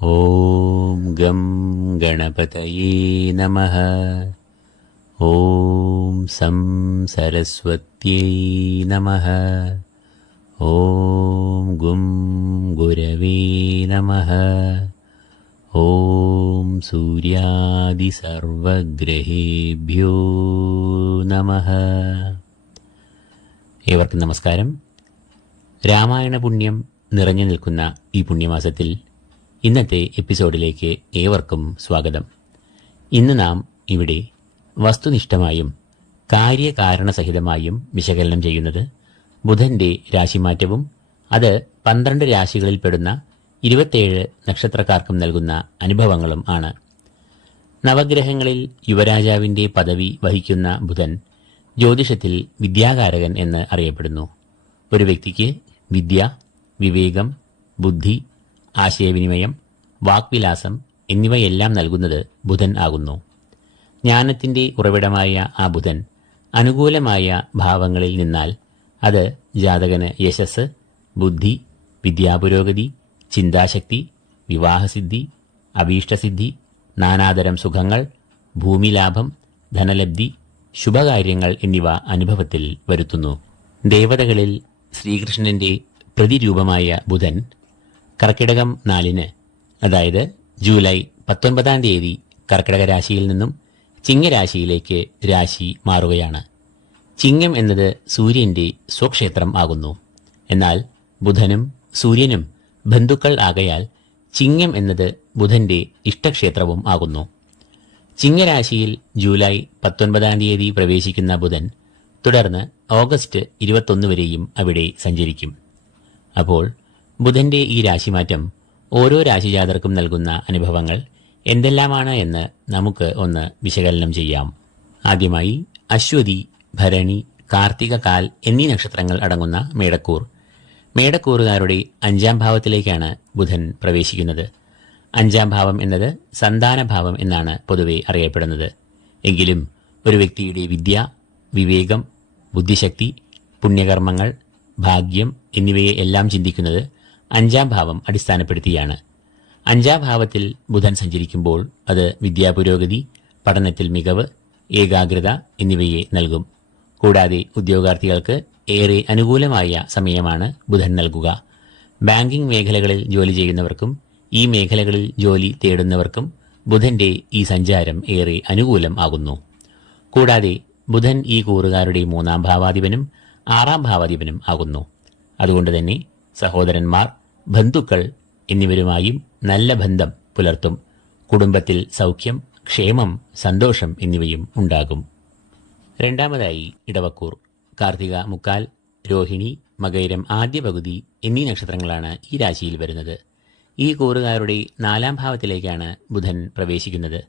ॐ गं गणपतये नमः ॐ सं सरस्वत्यै नमः ॐ गुं गुरवे नमः ॐ सूर्यादिसर्वग्रहेभ्यो नमः ഏവർക്കും നമസ്കാരം രാമായണ പുണ്യം നിറഞ്ഞു നിൽക്കുന്ന ഈ പുണ്യമാസത്തിൽ ഇന്നത്തെ എപ്പിസോഡിലേക്ക് ഏവർക്കും സ്വാഗതം. ഇന്ന് നാം ഇവിടെ വസ്തുനിഷ്ഠമായും കാര്യകാരണസഹിതമായും വിശകലനം ചെയ്യുന്നത് ബുധന്റെ രാശിമാറ്റവും അത് പന്ത്രണ്ട് രാശികളിൽപ്പെടുന്ന ഇരുപത്തേഴ് നക്ഷത്രക്കാർക്കും നൽകുന്ന അനുഭവങ്ങളും ആണ്. നവഗ്രഹങ്ങളിൽ യുവരാജാവിന്റെ പദവി വഹിക്കുന്ന ബുധൻ ജ്യോതിഷത്തിൽ വിദ്യാകാരകൻ എന്ന് അറിയപ്പെടുന്നു. ഒരു വ്യക്തിക്ക് വിദ്യ വിവേകം ബുദ്ധി ആശയവിനിമയം വാക്വിലാസം എന്നിവയെല്ലാം നൽകുന്നത് ബുധൻ ആകുന്നു. ജ്ഞാനത്തിന്റെ ഉറവിടമായ ആ ബുധൻ അനുകൂലമായ ഭാവങ്ങളിൽ നിന്നാൽ അത് ജാതകന് യശസ് ബുദ്ധി വിദ്യാപുരോഗതി ചിന്താശക്തി വിവാഹസിദ്ധി അഭീഷ്ടസിദ്ധി നാനാതരം സുഖങ്ങൾ ഭൂമിലാഭം ധനലബ്ധി ശുഭകാര്യങ്ങൾ എന്നിവ അനുഭവത്തിൽ വരുത്തുന്നു. ദേവതകളിൽ ശ്രീകൃഷ്ണന്റെ പ്രതിരൂപമായ ബുധൻ കർക്കിടകം നാലിന് അതായത് ജൂലൈ പത്തൊൻപതാം തീയതി കർക്കിടക രാശിയിൽ നിന്നും ചിങ്ങരാശിയിലേക്ക് രാശി മാറുകയാണ്. ചിങ്ങം എന്നത് സൂര്യന്റെ സ്വക്ഷേത്രം ആകുന്നു. എന്നാൽ ബുധനും സൂര്യനും ബന്ധുക്കൾ ആകയാൽ ചിങ്ങം എന്നത് ബുധന്റെ ഇഷ്ടക്ഷേത്രവും ആകുന്നു. ചിങ്ങരാശിയിൽ ജൂലൈ പത്തൊൻപതാം തീയതി പ്രവേശിക്കുന്ന ബുധൻ തുടർന്ന് ഓഗസ്റ്റ് ഇരുപത്തൊന്ന് വരെയും അവിടെ സഞ്ചരിക്കും. അപ്പോൾ ബുധന്റെ ഈ രാശിമാറ്റം ഓരോ രാശിജാതർക്കും നൽകുന്ന അനുഭവങ്ങൾ എന്തെല്ലാമാണ് എന്ന് നമുക്ക് ഒന്ന് വിശകലനം ചെയ്യാം. ആദ്യമായി അശ്വതി ഭരണി കാർത്തിക കാൽ എന്നീ നക്ഷത്രങ്ങൾ അടങ്ങുന്ന മേടക്കൂർ. മേടക്കൂറുകാരുടെ അഞ്ചാം ഭാവത്തിലേക്കാണ് ബുധൻ പ്രവേശിക്കുന്നത്. അഞ്ചാം ഭാവം എന്നത് സന്താനഭാവം എന്നാണ് പൊതുവെ അറിയപ്പെടുന്നത്. എങ്കിലും ഒരു വ്യക്തിയുടെ വിദ്യ വിവേകം ബുദ്ധിശക്തി പുണ്യകർമ്മങ്ങൾ ഭാഗ്യം എന്നിവയെ എല്ലാം ചിന്തിക്കുന്നത് അഞ്ചാം ഭാവം അടിസ്ഥാനപ്പെടുത്തിയാണ്. അഞ്ചാം ഭാവത്തിൽ ബുധൻ സഞ്ചരിക്കുമ്പോൾ അത് വിദ്യാപുരോഗതി പഠനത്തിൽ മികവ് ഏകാഗ്രത എന്നിവയെ നൽകും. കൂടാതെ ഉദ്യോഗാർത്ഥികൾക്ക് ഏറെ അനുകൂലമായ സമയമാണ് ബുധൻ നൽകുക. ബാങ്കിംഗ് മേഖലകളിൽ ജോലി ചെയ്യുന്നവർക്കും ഈ മേഖലകളിൽ ജോലി തേടുന്നവർക്കും ബുധന്റെ ഈ സഞ്ചാരം ഏറെ അനുകൂലം ആകുന്നു. കൂടാതെ ബുധൻ ഈ കൂറുകാരുടെ മൂന്നാം ഭാവാധിപനും ആറാം ഭാവാധിപനും ആകുന്നു. അതുകൊണ്ട് തന്നെ സഹോദരന്മാർ ബന്ധുക്കൾ എന്നിവരുമായും നല്ല ബന്ധം പുലർത്തും. കുടുംബത്തിൽ സൗഖ്യം ക്ഷേമം സന്തോഷം എന്നിവയും ഉണ്ടാകും. രണ്ടാമതായി ഇടവക്കൂർ കാർത്തിക മുക്കാൽ രോഹിണി മകൈരം ആദ്യ പകുതി എന്നീ നക്ഷത്രങ്ങളാണ് ഈ രാശിയിൽ വരുന്നത്. ഈ കൂറുകാരുടെ നാലാം ഭാവത്തിലേക്കാണ് ബുധൻ പ്രവേശിക്കുന്നത്.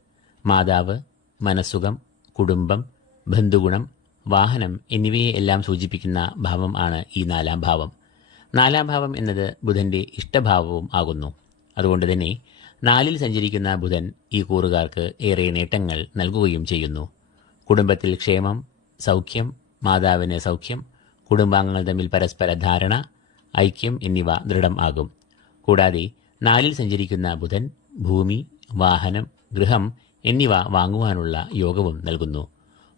മാതാവ് മനസ്സുഖം കുടുംബം ബന്ധുഗുണം വാഹനം എന്നിവയെ എല്ലാം സൂചിപ്പിക്കുന്ന ഭാവം ആണ് ഈ നാലാം ഭാവം. നാലാം ഭാവം എന്നത് ബുധന്റെ ഇഷ്ടഭാവവും ആകുന്നു. അതുകൊണ്ട് തന്നെ നാലിൽ സഞ്ചരിക്കുന്ന ബുധൻ ഈ കൂറുകാർക്ക് ഏറെ നേട്ടങ്ങൾ നൽകുകയും ചെയ്യുന്നു. കുടുംബത്തിൽ ക്ഷേമം സൗഖ്യം മാതാവിന് സൗഖ്യം കുടുംബാംഗങ്ങൾ തമ്മിൽ പരസ്പര ധാരണ ഐക്യം എന്നിവ ദൃഢം ആകും. കൂടാതെ നാലിൽ സഞ്ചരിക്കുന്ന ബുധൻ ഭൂമി വാഹനം ഗൃഹം എന്നിവ വാങ്ങുവാനുള്ള യോഗവും നൽകുന്നു.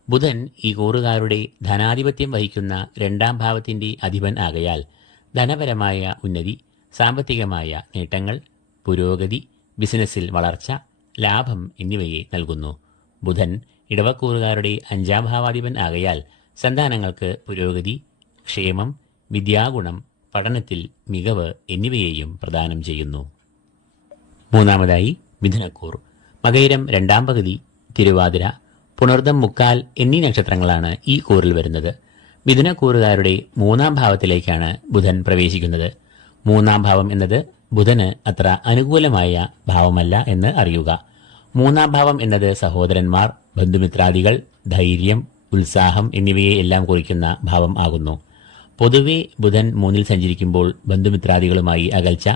ബുധൻ ഈ കൂറുകാരുടെ ധനാധിപത്യം വഹിക്കുന്ന രണ്ടാം ഭാവത്തിന്റെ അധിപൻ ആകയാൽ ധനപരമായ ഉന്നതി സാമ്പത്തികമായ നേട്ടങ്ങൾ പുരോഗതി ബിസിനസ്സിൽ വളർച്ച ലാഭം എന്നിവയെ നൽകുന്നു. ബുധൻ ഇടവക്കൂറുകാരുടെ അഞ്ചാം ഭാവാധിപൻ ആകയാൽ സന്താനങ്ങൾക്ക് പുരോഗതി ക്ഷേമം വിദ്യാഗുണം പഠനത്തിൽ മികവ് എന്നിവയെയും പ്രദാനം ചെയ്യുന്നു. മൂന്നാമതായി മിഥുനക്കൂർ. മകയിരം രണ്ടാം പകുതി തിരുവാതിര പുണർദം മുക്കാൽ എന്നീ നക്ഷത്രങ്ങളാണ് ഈ കൂറിൽ വരുന്നത്. മിഥുനക്കൂറുകാരുടെ മൂന്നാം ഭാവത്തിലേക്കാണ് ബുധൻ പ്രവേശിക്കുന്നത്. മൂന്നാം ഭാവം എന്നത് ബുധന് അത്ര അനുകൂലമായ ഭാവമല്ല എന്ന് അറിയുക. മൂന്നാം ഭാവം എന്നത് സഹോദരന്മാർ ബന്ധുമിത്രാദികൾ ധൈര്യം ഉത്സാഹം എന്നിവയെ എല്ലാം കുറിക്കുന്ന ഭാവം ആകുന്നു. പൊതുവെ ബുധൻ മൂന്നിൽ സഞ്ചരിക്കുമ്പോൾ ബന്ധുമിത്രാദികളുമായി അകൽച്ച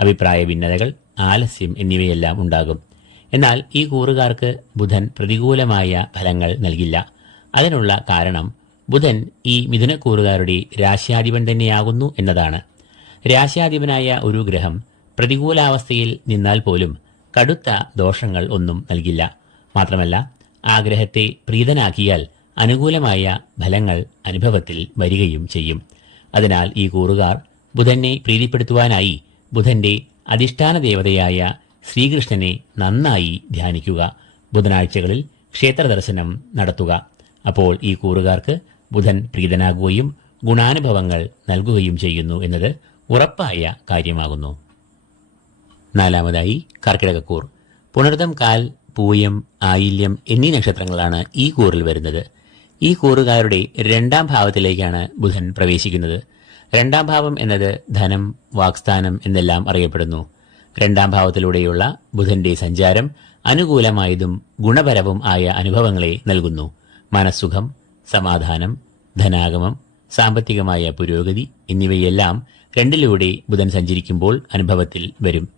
അഭിപ്രായ ഭിന്നതകൾ ആലസ്യം എന്നിവയെല്ലാം ഉണ്ടാകും. എന്നാൽ ഈ കൂറുകാർക്ക് ബുധൻ പ്രതികൂലമായ ഫലങ്ങൾ നൽകില്ല. അതിനുള്ള കാരണം ബുധൻ ഈ മിഥുനക്കൂറുകാരുടെ രാശ്യാധിപൻ തന്നെയാകുന്നു എന്നതാണ്. രാശ്യാധിപനായ ഒരു ഗ്രഹം പ്രതികൂലാവസ്ഥയിൽ നിന്നാൽ പോലും കടുത്ത ദോഷങ്ങൾ ഒന്നും നൽകില്ല. മാത്രമല്ല ആ ഗ്രഹത്തെ പ്രീതനാക്കിയാൽ അനുകൂലമായ ഫലങ്ങൾ അനുഭവത്തിൽ വരികയും ചെയ്യും. അതിനാൽ ഈ കൂറുകാർ ബുധനെ പ്രീതിപ്പെടുത്തുവാനായി ബുധന്റെ അധിഷ്ഠാന ദേവതയായ ശ്രീകൃഷ്ണനെ നന്നായി ധ്യാനിക്കുക. ബുധനാഴ്ചകളിൽ ക്ഷേത്ര ദർശനം നടത്തുക. അപ്പോൾ ഈ കൂറുകാർക്ക് ബുധൻ പ്രീതനാകുകയും ഗുണാനുഭവങ്ങൾ നൽകുകയും ചെയ്യുന്നു എന്നത് ഉറപ്പായ കാര്യമാകുന്നു. നാലാമതായി കർക്കിടകക്കൂർ. പുണർദം കാൽ പൂയം ആയില്യം എന്നീ നക്ഷത്രങ്ങളാണ് ഈ കൂറിൽ വരുന്നത്. ഈ കൂറുകാരുടെ രണ്ടാം ഭാവത്തിലേക്കാണ് ബുധൻ പ്രവേശിക്കുന്നത്. രണ്ടാം ഭാവം എന്നത് ധനം വാക്സ്ഥാനം എന്നെല്ലാം അറിയപ്പെടുന്നു. രണ്ടാം ഭാവത്തിലൂടെയുള്ള ബുധന്റെ സഞ്ചാരം അനുകൂലമായതും ഗുണപരവും ആയ അനുഭവങ്ങളെ നൽകുന്നു. മനസ്സുഖം സമാധാനം ധനാഗമം സാമ്പത്തികമായ പുരോഗതി എന്നിവയെല്ലാം രണ്ടിലൂടെ ബുധൻ സഞ്ചരിക്കുമ്പോൾ അനുഭവത്തിൽ വരും.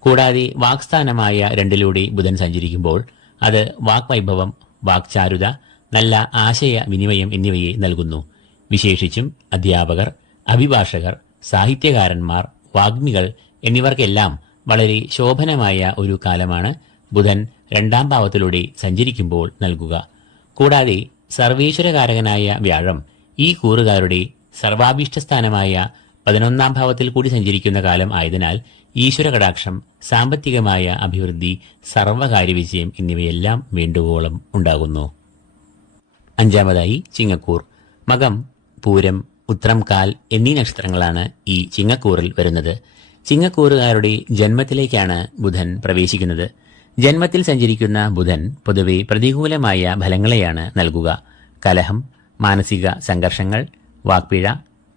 കൂടാതെ വാക്സ്ഥാനമായ രണ്ടിലൂടെ ബുധൻ സഞ്ചരിക്കുമ്പോൾ അത് വാക്വൈഭവം വാക്ചാരുത നല്ല ആശയ വിനിമയം എന്നിവയെ നൽകുന്നു. വിശേഷിച്ചും അധ്യാപകർ അഭിഭാഷകർ സാഹിത്യകാരന്മാർ വാഗ്മികൾ എന്നിവർക്കെല്ലാം വളരെ ശോഭനമായ ഒരു കാലമാണ് ബുധൻ രണ്ടാം ഭാവത്തിലൂടെ സഞ്ചരിക്കുമ്പോൾ നൽകുക. കൂടാതെ സർവേശ്വരകാരകനായ വ്യാഴം ഈ കൂറുകാരുടെ സർവാഭീഷ്ടസ്ഥാനമായ പതിനൊന്നാം ഭാവത്തിൽ കൂടി സഞ്ചരിക്കുന്ന കാലം ആയതിനാൽ ഈശ്വര കടാക്ഷം സാമ്പത്തികമായ അഭിവൃദ്ധി സർവകാര്യവിജയം എന്നിവയെല്ലാം വേണ്ടുവോളം ഉണ്ടാകുന്നു. അഞ്ചാമതായി ചിങ്ങക്കൂർ. മകം പൂരം ഉത്രം കാൽ എന്നീ നക്ഷത്രങ്ങളാണ് ഈ ചിങ്ങക്കൂറിൽ വരുന്നത്. ചിങ്ങക്കൂറുകാരുടെ ജന്മത്തിലേക്കാണ് ബുധൻ പ്രവേശിക്കുന്നത്. ജന്മത്തിൽ സഞ്ചരിക്കുന്ന ബുധൻ പൊതുവെ പ്രതികൂലമായ ഫലങ്ങളെയാണ് നൽകുക. കലഹം മാനസിക സംഘർഷങ്ങൾ വാക്പിഴ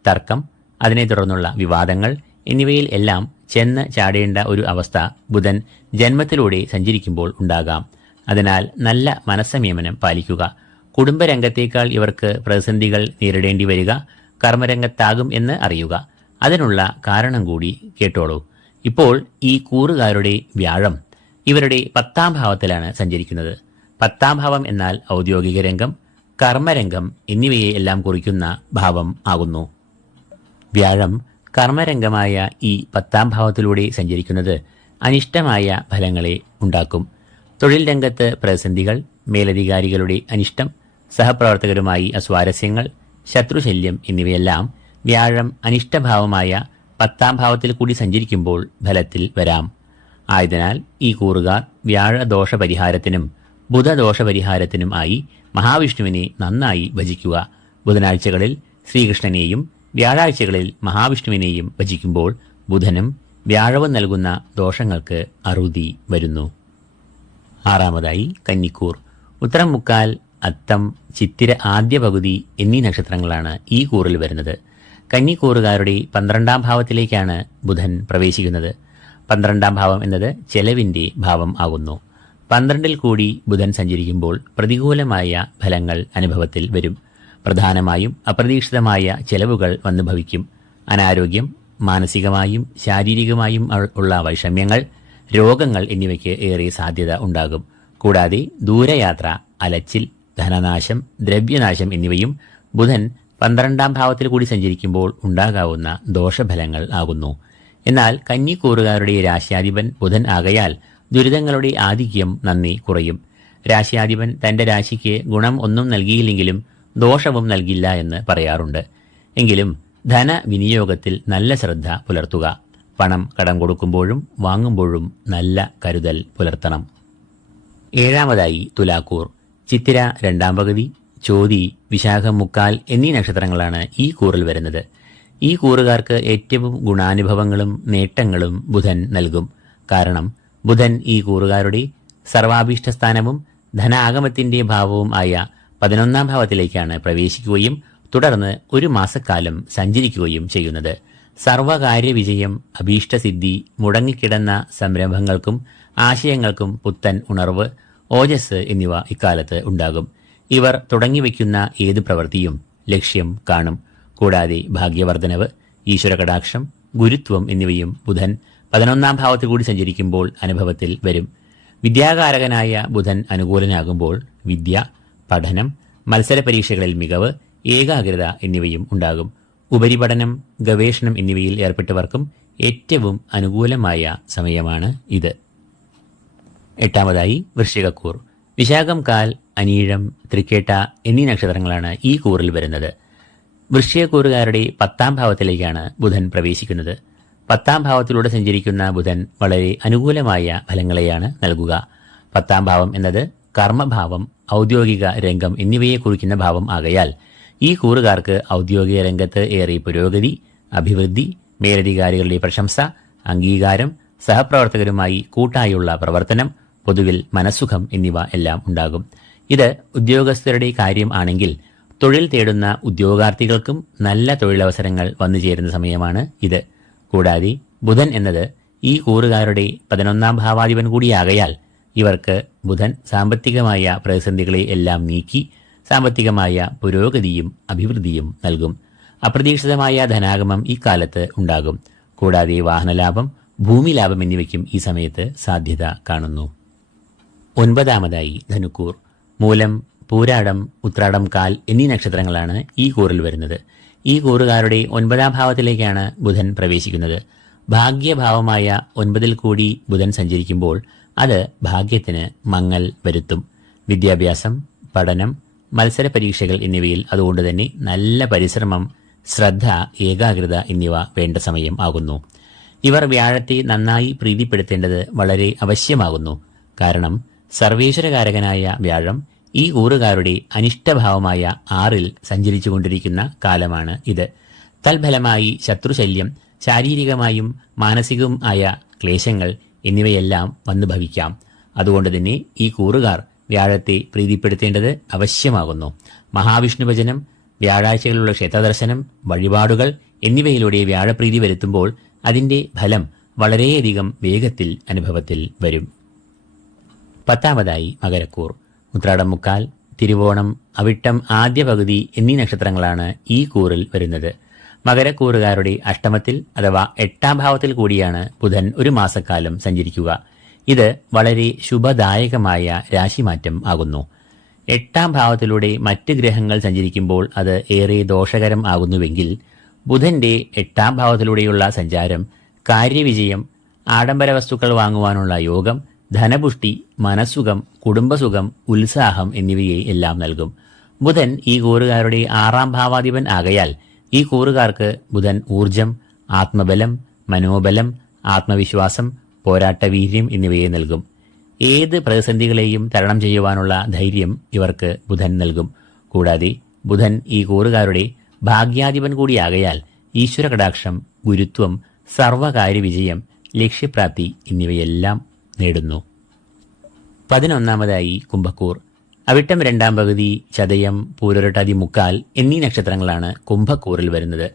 തർക്കം അതിനെ തുടർന്നുള്ള വിവാദങ്ങൾ എന്നിവയിൽ എല്ലാം ചെന്ന് ചാടേണ്ട ഒരു അവസ്ഥ ബുധൻ ജന്മത്തിലൂടെ സഞ്ചരിക്കുമ്പോൾ ഉണ്ടാകാം. അതിനാൽ നല്ല മനസ്സംയമനം പാലിക്കുക. കുടുംബരംഗത്തേക്കാൾ ഇവർക്ക് പ്രതിസന്ധികൾ നേരിടേണ്ടി വരിക കർമ്മരംഗത്താകും എന്ന് അറിയുക. അതിനുള്ള കാരണം കൂടി കേട്ടോളൂ. ഇപ്പോൾ ഈ കൂറുകാരുടെ വ്യാഴം. ഇവരുടെ പത്താം ഭാവത്തിലാണ് സഞ്ചരിക്കുന്നത്. പത്താം ഭാവം എന്നാൽ ഔദ്യോഗിക രംഗം കർമ്മരംഗം എന്നിവയെ എല്ലാം കുറിക്കുന്ന ഭാവം ആകുന്നു. വ്യാഴം കർമ്മരംഗമായ ഈ പത്താം ഭാവത്തിലൂടെ സഞ്ചരിക്കുന്നത് അനിഷ്ടമായ ഫലങ്ങളെ ഉണ്ടാക്കും. തൊഴിൽ രംഗത്ത് പ്രതിസന്ധികൾ മേലധികാരികളുടെ അനിഷ്ടം സഹപ്രവർത്തകരുമായി അസ്വാരസ്യങ്ങൾ ശത്രുശല്യം എന്നിവയെല്ലാം വ്യാഴം അനിഷ്ടഭാവമായ പത്താം ഭാവത്തിൽ കൂടി സഞ്ചരിക്കുമ്പോൾ ഫലത്തിൽ വരാം. ആയതിനാൽ ഈ കൂറുകാർ വ്യാഴദോഷ പരിഹാരത്തിനും ബുധദോഷ പരിഹാരത്തിനും ആയി മഹാവിഷ്ണുവിനെ നന്നായി ഭജിക്കുക. ബുധനാഴ്ചകളിൽ ശ്രീകൃഷ്ണനെയും വ്യാഴാഴ്ചകളിൽ മഹാവിഷ്ണുവിനെയും ഭജിക്കുമ്പോൾ ബുധനും വ്യാഴവും നൽകുന്ന ദോഷങ്ങൾക്ക് അറുതി വരുന്നു. ആറാമതായി കന്നിക്കൂർ. ഉത്തരം മുക്കാൽ അത്തം ചിത്തിര ആദ്യ പകുതി എന്നീ നക്ഷത്രങ്ങളാണ് ഈ കൂറിൽ വരുന്നത്. കന്നിക്കൂറുകാരുടെ പന്ത്രണ്ടാം ഭാവത്തിലേക്കാണ് ബുധൻ പ്രവേശിക്കുന്നത്. പന്ത്രണ്ടാം ഭാവം എന്നത് ചെലവിന്റെ ഭാവം ആകുന്നു. പന്ത്രണ്ടിൽ കൂടി ബുധൻ സഞ്ചരിക്കുമ്പോൾ പ്രതികൂലമായ ഫലങ്ങൾ അനുഭവത്തിൽ വരും. പ്രധാനമായും അപ്രതീക്ഷിതമായ ചെലവുകൾ വന്നു ഭവിക്കും. അനാരോഗ്യം മാനസികമായും ശാരീരികമായും ഉള്ള വൈഷമ്യങ്ങൾ രോഗങ്ങൾ എന്നിവയ്ക്ക് ഏറെ സാധ്യത ഉണ്ടാകും. കൂടാതെ ദൂരയാത്ര അലച്ചിൽ ധനനാശം ദ്രവ്യനാശം എന്നിവയും ബുധൻ പന്ത്രണ്ടാം ഭാവത്തിൽ കൂടി സഞ്ചരിക്കുമ്പോൾ ഉണ്ടാകാവുന്ന ദോഷഫലങ്ങൾ ആകുന്നു. എന്നാൽ കന്നിക്കൂറുകാരുടെ രാശ്യാധിപൻ ബുധൻ ആകയാൽ ദുരിതങ്ങളുടെ ആധിക്യം നന്ദി കുറയും. രാശ്യാധിപൻ തന്റെ രാശിക്ക് ഗുണം ഒന്നും നൽകിയില്ലെങ്കിലും ദോഷവും നൽകില്ല എന്ന് പറയാറുണ്ട്. എങ്കിലും ധന ധനവിനിയോഗത്തിൽ നല്ല ശ്രദ്ധ പുലർത്തുക. പണം കടം കൊടുക്കുമ്പോഴും വാങ്ങുമ്പോഴും നല്ല കരുതൽ പുലർത്തണം. ഏഴാമതായി തുലാക്കൂർ. ചിത്തിര രണ്ടാം പകുതി ചോതി വിശാഖം മുക്കാൽ എന്നീ നക്ഷത്രങ്ങളാണ് ഈ കൂറിൽ വരുന്നത്. ഈ കൂറുകാർക്ക് ഏറ്റവും ഗുണാനുഭവങ്ങളും നേട്ടങ്ങളും ബുധൻ നൽകും. കാരണം ബുധൻ ഈ കൂറുകാരുടെ സർവാഭീഷ്ടസ്ഥാനവും ധനാഗമത്തിന്റെ ഭാവവും ആയ പതിനൊന്നാം ഭാവത്തിലേക്കാണ് പ്രവേശിക്കുകയും തുടർന്ന് ഒരു മാസക്കാലം സഞ്ചരിക്കുകയും ചെയ്യുന്നത്. സർവകാര്യ വിജയം അഭീഷ്ടസിദ്ധി മുടങ്ങിക്കിടന്ന സംരംഭങ്ങൾക്കും ആശയങ്ങൾക്കും പുത്തൻ ഉണർവ് ഓജസ് എന്നിവ ഇക്കാലത്ത് ഉണ്ടാകും. ഇവർ തുടങ്ങിവെക്കുന്ന ഏത് പ്രവൃത്തിയും ലക്ഷ്യം കാണും. കൂടാതെ ഭാഗ്യവർദ്ധനവ് ഈശ്വരകടാക്ഷം ഗുരുത്വം എന്നിവയും ബുധൻ പതിനൊന്നാം ഭാവത്തിൽ കൂടി സഞ്ചരിക്കുമ്പോൾ അനുഭവത്തിൽ വരും. വിദ്യാകാരകനായ ബുധൻ അനുകൂലനാകുമ്പോൾ വിദ്യ പഠനം മത്സര പരീക്ഷകളിൽ മികവ് ഏകാഗ്രത എന്നിവയും ഉണ്ടാകും. ഉപരിപഠനം ഗവേഷണം എന്നിവയിൽ ഏർപ്പെട്ടവർക്കും ഏറ്റവും അനുകൂലമായ സമയമാണ് ഇത്. എട്ടാമതായി വൃശ്ചികക്കൂർ. വിശാഖം കാൽ അനീഴം തൃക്കേട്ട എന്നീ നക്ഷത്രങ്ങളാണ് ഈ കൂറിൽ വരുന്നത്. വൃശ്ചികക്കൂറുകാരുടെ പത്താം ഭാവത്തിലേക്കാണ് ബുധൻ പ്രവേശിക്കുന്നത്. പത്താം ഭാവത്തിലൂടെ സഞ്ചരിക്കുന്ന ബുധൻ വളരെ അനുകൂലമായ ഫലങ്ങളെയാണ് നൽകുക. പത്താം ഭാവം എന്നത് കർമ്മഭാവം ഔദ്യോഗിക രംഗം എന്നിവയെ കുറിക്കുന്ന ഭാവം ആകയാൽ ഈ കൂറുകാർക്ക് ഔദ്യോഗിക രംഗത്ത് ഏറെ പുരോഗതി അഭിവൃദ്ധി മേലധികാരികളുടെ പ്രശംസ അംഗീകാരം സഹപ്രവർത്തകരുമായി കൂട്ടായുള്ള പ്രവർത്തനം പൊതുവിൽ മനസ്സുഖം എന്നിവ എല്ലാം ഉണ്ടാകും. ഇത് ഉദ്യോഗസ്ഥരുടെ കാര്യം ആണെങ്കിൽ തൊഴിൽ തേടുന്ന ഉദ്യോഗാർത്ഥികൾക്കും നല്ല തൊഴിലവസരങ്ങൾ വന്നു ചേരുന്ന സമയമാണ് ഇത്. കൂടാതെ ബുധൻ എന്നത് ഈ കൂറുകാരുടെ പതിനൊന്നാം ഭാവാധിപൻ കൂടിയാകയാൽ ഇവർക്ക് ബുധൻ സാമ്പത്തികമായ പ്രതിസന്ധികളെ എല്ലാം നീക്കി സാമ്പത്തികമായ പുരോഗതിയും അഭിവൃദ്ധിയും നൽകും. അപ്രതീക്ഷിതമായ ധനാഗമം ഇക്കാലത്ത് ഉണ്ടാകും. കൂടാതെ വാഹനലാഭം ഭൂമി ലാഭം എന്നിവയ്ക്കും ഈ സമയത്ത് സാധ്യത കാണുന്നു. ഒൻപതാമതായി ധനുക്കൂർ. മൂലം പൂരാടം ഉത്രാടം കാൽ എന്നീ നക്ഷത്രങ്ങളാണ് ഈ കൂറിൽ വരുന്നത്. ഈ കൂറുകാരുടെ ഒൻപതാം ഭാവത്തിലേക്കാണ് ബുധൻ പ്രവേശിക്കുന്നത്. ഭാഗ്യഭാവമായ ഒൻപതിൽ കൂടി ബുധൻ സഞ്ചരിക്കുമ്പോൾ അത് ഭാഗ്യത്തിന് മങ്ങൽ വരുത്തും. വിദ്യാഭ്യാസം പഠനം മത്സര പരീക്ഷകൾ എന്നിവയിൽ അതുകൊണ്ട് തന്നെ നല്ല പരിശ്രമം ശ്രദ്ധ ഏകാഗ്രത എന്നിവ വേണ്ട സമയം ആകുന്നു. ഇവർ വ്യാഴത്തെ നന്നായി പ്രീതിപ്പെടുത്തേണ്ടത് വളരെ അവശ്യമാകുന്നു. കാരണം സർവേശ്വരകാരകനായ വ്യാഴം ഈ ഊറുകാരുടെ അനിഷ്ടഭാവമായ ആറിൽ സഞ്ചരിച്ചുകൊണ്ടിരിക്കുന്ന കാലമാണ് ഇത്. തൽഫലമായി ശത്രുശല്യം ശാരീരികമായും മാനസികവും ആയ ക്ലേശങ്ങൾ എന്നിവയെല്ലാം വന്നു ഭവിക്കാം. അതുകൊണ്ട് തന്നെ ഈ കൂറുകാർ വ്യാഴത്തെ പ്രീതിപ്പെടുത്തേണ്ടത് അവശ്യമാകുന്നു. മഹാവിഷ്ണു ഭജനം വ്യാഴാഴ്ചകളിലുള്ള ക്ഷേത്രദർശനം വഴിപാടുകൾ എന്നിവയിലൂടെ വ്യാഴപ്രീതി വരുത്തുമ്പോൾ അതിന്റെ ഫലം വളരെയധികം വേഗത്തിൽ അനുഭവത്തിൽ വരും. പത്താമതായി മകരക്കൂർ. ഉത്രാടം മുക്കാൽ തിരുവോണം അവിട്ടം ആദ്യ പകുതി എന്നീ നക്ഷത്രങ്ങളാണ് ഈ കൂറിൽ വരുന്നത്. മകരക്കൂറുകാരുടെ അഷ്ടമത്തിൽ അഥവാ എട്ടാം ഭാവത്തിൽ കൂടിയാണ് ബുധൻ ഒരു മാസക്കാലം സഞ്ചരിക്കുക. ഇത് വളരെ ശുഭദായകമായ രാശിമാറ്റം ആകുന്നു. എട്ടാം ഭാവത്തിലൂടെ മറ്റ് ഗ്രഹങ്ങൾ സഞ്ചരിക്കുമ്പോൾ അത് ഏറെ ദോഷകരം ആകുന്നുവെങ്കിൽ ബുധന്റെ എട്ടാം ഭാവത്തിലൂടെയുള്ള സഞ്ചാരം കാര്യവിജയം ആഡംബര വസ്തുക്കൾ വാങ്ങുവാനുള്ള യോഗം ധനപുഷ്ടി മനസ്സുഖം കുടുംബസുഖം ഉത്സാഹം എന്നിവയെ എല്ലാം നൽകും. ബുധൻ ഈ കൂറുകാരുടെ ആറാം ഭാവാധിപൻ ആകയാൽ ഈ കൂറുകാർക്ക് ബുധൻ ഊർജം ആത്മബലം മനോബലം ആത്മവിശ്വാസം പോരാട്ടവീര്യം എന്നിവയെ നൽകും. ഏത് പ്രതിസന്ധികളെയും തരണം ചെയ്യുവാനുള്ള ധൈര്യം ഇവർക്ക് ബുധൻ നൽകും. കൂടാതെ ബുധൻ ഈ കൂറുകാരുടെ ഭാഗ്യാധിപൻ കൂടിയാകയാൽ ഈശ്വര കടാക്ഷം ഗുരുത്വം സർവകാര്യവിജയം ലക്ഷ്യപ്രാപ്തി എന്നിവയെല്ലാം നേടുന്നു. പതിനൊന്നാമതായി കുംഭക്കൂർ. അവിട്ടം രണ്ടാം പകുതി ചതയം പൂരൊരട്ടാതി മുക്കാൽ എന്നീ നക്ഷത്രങ്ങളാണ് കുംഭക്കൂറിൽ വരുന്നത്.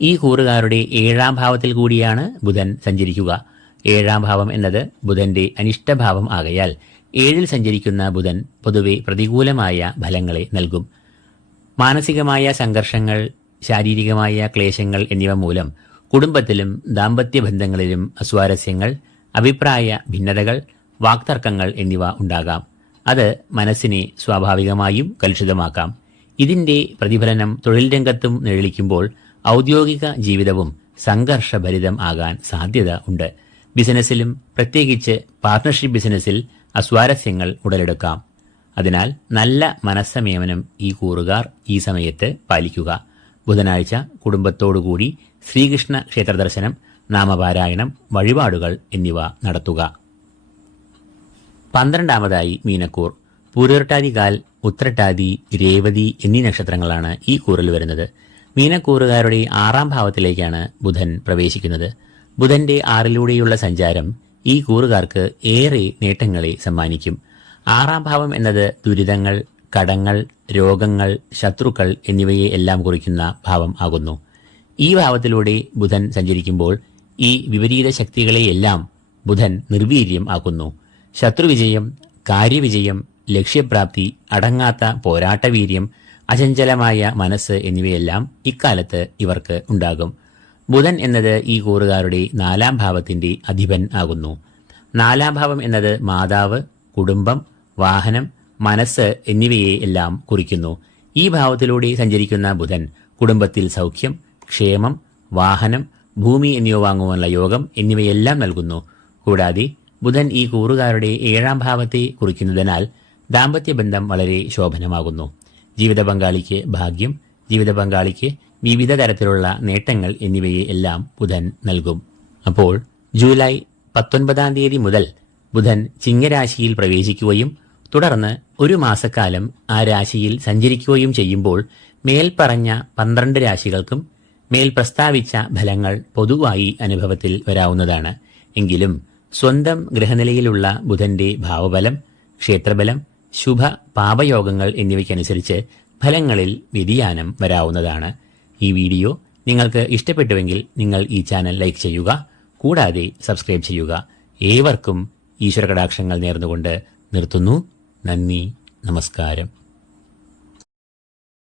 ഈ കൂറുകാരുടെ ഏഴാം ഭാവത്തിൽ കൂടിയാണ് ബുധൻ സഞ്ചരിക്കുക. ഏഴാം ഭാവം എന്നത് ബുധന്റെ അനിഷ്ടഭാവം ആകയാൽ ഏഴിൽ സഞ്ചരിക്കുന്ന ബുധൻ പൊതുവെ പ്രതികൂലമായ ഫലങ്ങളെ നൽകും. മാനസികമായ സംഘർഷങ്ങൾ ശാരീരികമായ ക്ലേശങ്ങൾ എന്നിവ മൂലം കുടുംബത്തിലും ദാമ്പത്യ ബന്ധങ്ങളിലും അസ്വാരസ്യങ്ങൾ അഭിപ്രായ ഭിന്നതകൾ വാക്തർക്കങ്ങൾ എന്നിവ ഉണ്ടാകാം. അത് മനസ്സിനെ സ്വാഭാവികമായും കലുഷിതമാക്കാം. ഇതിന്റെ പ്രതിഫലനം തൊഴിൽ രംഗത്തും നിഴലിക്കുമ്പോൾ ഔദ്യോഗിക ജീവിതവും സംഘർഷഭരിതം ആകാൻ സാധ്യത ഉണ്ട്. ബിസിനസ്സിലും പ്രത്യേകിച്ച് പാർട്ണർഷിപ്പ് ബിസിനസ്സിൽ അസ്വാരസ്യങ്ങൾ ഉടലെടുക്കാം. അതിനാൽ നല്ല മനസ്സംയമനം ഈ കൂറുകാർ ഈ സമയത്ത് പാലിക്കുക. ബുധനാഴ്ച കുടുംബത്തോടുകൂടി ശ്രീകൃഷ്ണ ക്ഷേത്രദർശനം നാമപാരായണം വഴിപാടുകൾ എന്നിവ നടത്തുക. പന്ത്രണ്ടാമതായി മീനക്കൂർ പൂരട്ടാതികാൽ ഉത്രട്ടാതി രേവതി എന്നീ നക്ഷത്രങ്ങളാണ് ഈ കൂറിൽ വരുന്നത്. മീനക്കൂറുകാരുടെ ആറാം ഭാവത്തിലേക്കാണ് ബുധൻ പ്രവേശിക്കുന്നത്. ബുധന്റെ ആറിലൂടെയുള്ള സഞ്ചാരം ഈ കൂറുകാർക്ക് ഏറെ നേട്ടങ്ങളെ സമ്മാനിക്കും. ആറാം ഭാവം എന്നത് ദുരിതങ്ങൾ കടങ്ങൾ രോഗങ്ങൾ ശത്രുക്കൾ എന്നിവയെ എല്ലാം കുറിക്കുന്ന ഭാവം ആകുന്നു. ഈ ഭാവത്തിലൂടെ ബുധൻ സഞ്ചരിക്കുമ്പോൾ ഈ വിപരീത ശക്തികളെയെല്ലാം ബുധൻ നിർവീര്യം ആക്കുന്നു ശത്രുവിജയം കാര്യവിജയം ലക്ഷ്യപ്രാപ്തി അടങ്ങാത്ത പോരാട്ടവീര്യം അചഞ്ചലമായ മനസ്സ് എന്നിവയെല്ലാം ഇക്കാലത്ത് ഇവർക്ക് ഉണ്ടാകും. ബുധൻ എന്നത് ഈ കൂറുകാരുടെ നാലാം ഭാവത്തിന്റെ അധിപൻ ആകുന്നു. നാലാം ഭാവം എന്നത് മാതാവ് കുടുംബം വാഹനം മനസ്സ് എന്നിവയെ എല്ലാം കുറിക്കുന്നു. ഈ ഭാവത്തിലൂടെ സഞ്ചരിക്കുന്ന ബുധൻ കുടുംബത്തിൽ സൗഖ്യം ക്ഷേമം വാഹനം ഭൂമി എന്നിവ വാങ്ങുവാനുള്ള യോഗം എന്നിവയെല്ലാം നൽകുന്നു. കൂടാതെ ബുധൻ ഈ കൂറുകാരുടെ ഏഴാം ഭാവത്തെ കുറിക്കുന്നതിനാൽ ദാമ്പത്യബന്ധം വളരെ ശോഭനമാകുന്നു. ജീവിത പങ്കാളിക്ക് ഭാഗ്യം ജീവിത പങ്കാളിക്ക് വിവിധ തരത്തിലുള്ള നേട്ടങ്ങൾ എന്നിവയെ എല്ലാം ബുധൻ നൽകും. അപ്പോൾ ജൂലൈ പത്തൊൻപതാം തീയതി മുതൽ ബുധൻ ചിങ്ങരാശിയിൽ പ്രവേശിക്കുകയും തുടർന്ന് ഒരു മാസക്കാലം ആ രാശിയിൽ സഞ്ചരിക്കുകയും ചെയ്യുമ്പോൾ മേൽപ്പറഞ്ഞ പന്ത്രണ്ട് രാശികൾക്കും മേൽ പ്രസ്താവിച്ച ഫലങ്ങൾ പൊതുവായി അനുഭവത്തിൽ വരാവുന്നതാണ്. എങ്കിലും സ്വന്തം ഗ്രഹനിലയിലുള്ള ബുധന്റെ ഭാവബലം ക്ഷേത്രബലം ശുഭ പാപയോഗങ്ങൾ എന്നിവയ്ക്കനുസരിച്ച് ഫലങ്ങളിൽ വ്യതിയാനം വരാവുന്നതാണ്. ഈ വീഡിയോ നിങ്ങൾക്ക് ഇഷ്ടപ്പെട്ടുവെങ്കിൽ നിങ്ങൾ ഈ ചാനൽ ലൈക്ക് ചെയ്യുക കൂടാതെ സബ്സ്ക്രൈബ് ചെയ്യുക. ഏവർക്കും ഈശ്വര കടാക്ഷങ്ങൾ നേർന്നുകൊണ്ട് നിർത്തുന്നു. നന്ദി നമസ്കാരം.